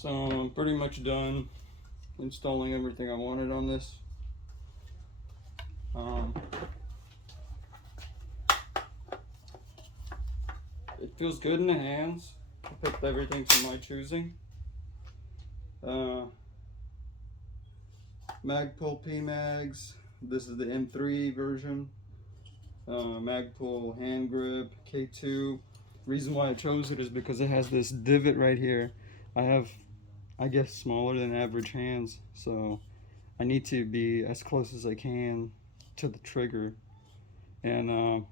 So I'm pretty much done installing everything I wanted on this. It feels good in the hands. I picked everything to my choosing. Magpul P-Mags. This is the M3 version. Magpul hand grip K2. Reason why I chose it is because it has this divot right here. I have, I guess, smaller than average hands, so I need to be as close as I can to the trigger. And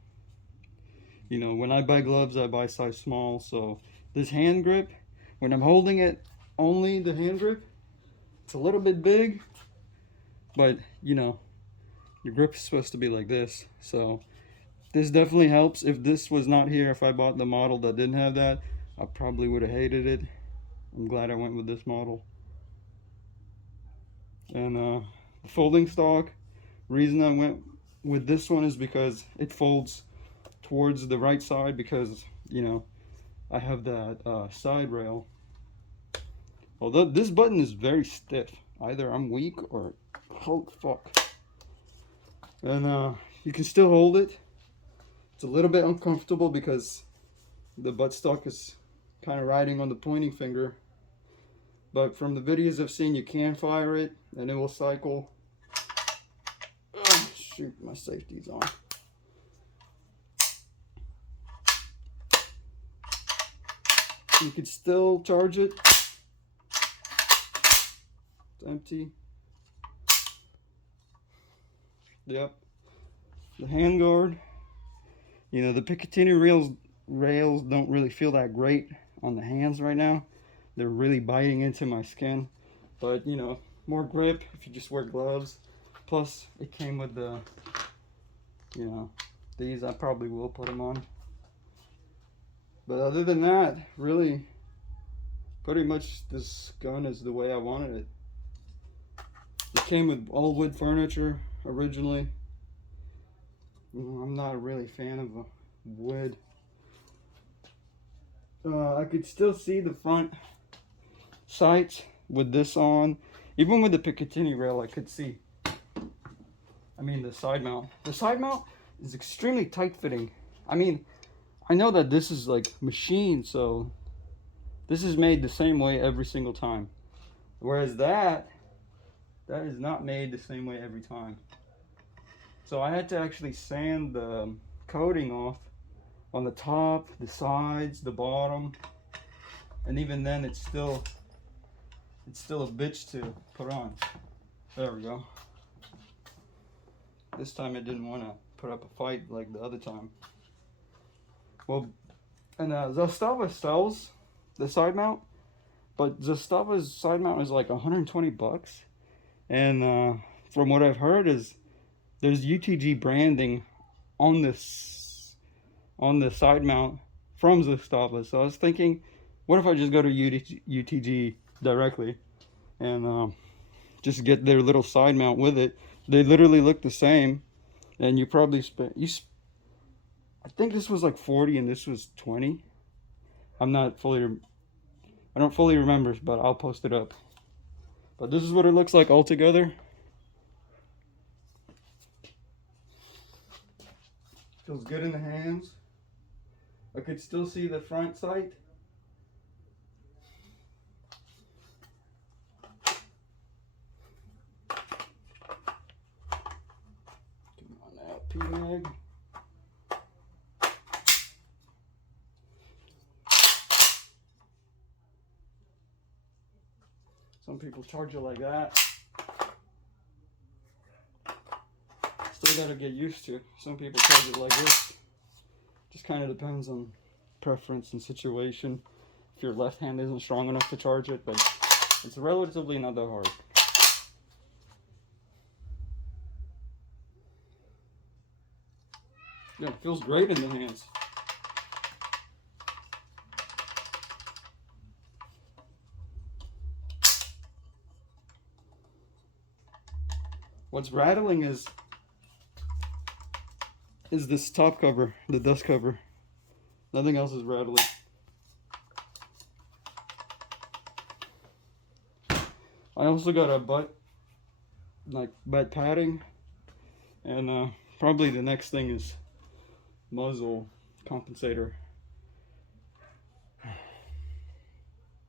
you know, when I buy gloves, I buy size small, so this hand grip, when I'm holding it, only the hand grip, it's a little bit big, but you know, your grip is supposed to be like this, so this definitely helps. If this was not here, if I bought the model that didn't have that, I probably would have hated it. I'm glad I went with this model. And the folding stock, reason I went with this one is because it folds towards the right side, because you know I have that side rail. Although this button is very stiff, either I'm weak or holy fuck. And you can still hold it. It's a little bit uncomfortable because the buttstock is kind of riding on the pointing finger, but from the videos I've seen, you can fire it and it will cycle. Oh, shoot, my safety's on. You can still charge it. It's empty. Yep. The handguard. You know, the Picatinny rails don't really feel that great on the hands right now. They're really biting into my skin. But, you know, more grip if you just wear gloves. Plus, it came with the, you know, these. I probably will put them on. But other than that, really, pretty much this gun is the way I wanted it. It came with all wood furniture originally. I'm not really a fan of wood. I could still see the front sights with this on. Even with the Picatinny rail, I could see. I mean, the side mount. The side mount is extremely tight fitting. I mean, I know that this is like machined, so this is made the same way every single time. Whereas that is not made the same way every time. So I had to actually sand the coating off on the top, the sides, the bottom, and even then it's still a bitch to put on. There we go. This time I didn't want to put up a fight like the other time. Well, and Zastava sells the side mount, but Zastava's side mount is like 120 bucks. And from what I've heard is there's UTG branding on this, on the side mount from Zastava. So I was thinking, what if I just go to UTG directly and just get their little side mount with it? They literally look the same, and you probably spent, I think this was like 40 and this was 20. I don't fully remember, but I'll post it up. But this is what it looks like all together. Feels good in the hands. I could still see the front sight. Come on now, P-Mag. Some people charge it like that. Still gotta get used to. Some people charge it like this. Just kind of depends on preference and situation. If your left hand isn't strong enough to charge it, but it's relatively not that hard. Yeah, it feels great in the hands. What's rattling is this top cover, the dust cover. Nothing else is rattling. I also got a butt padding, and probably the next thing is muzzle compensator.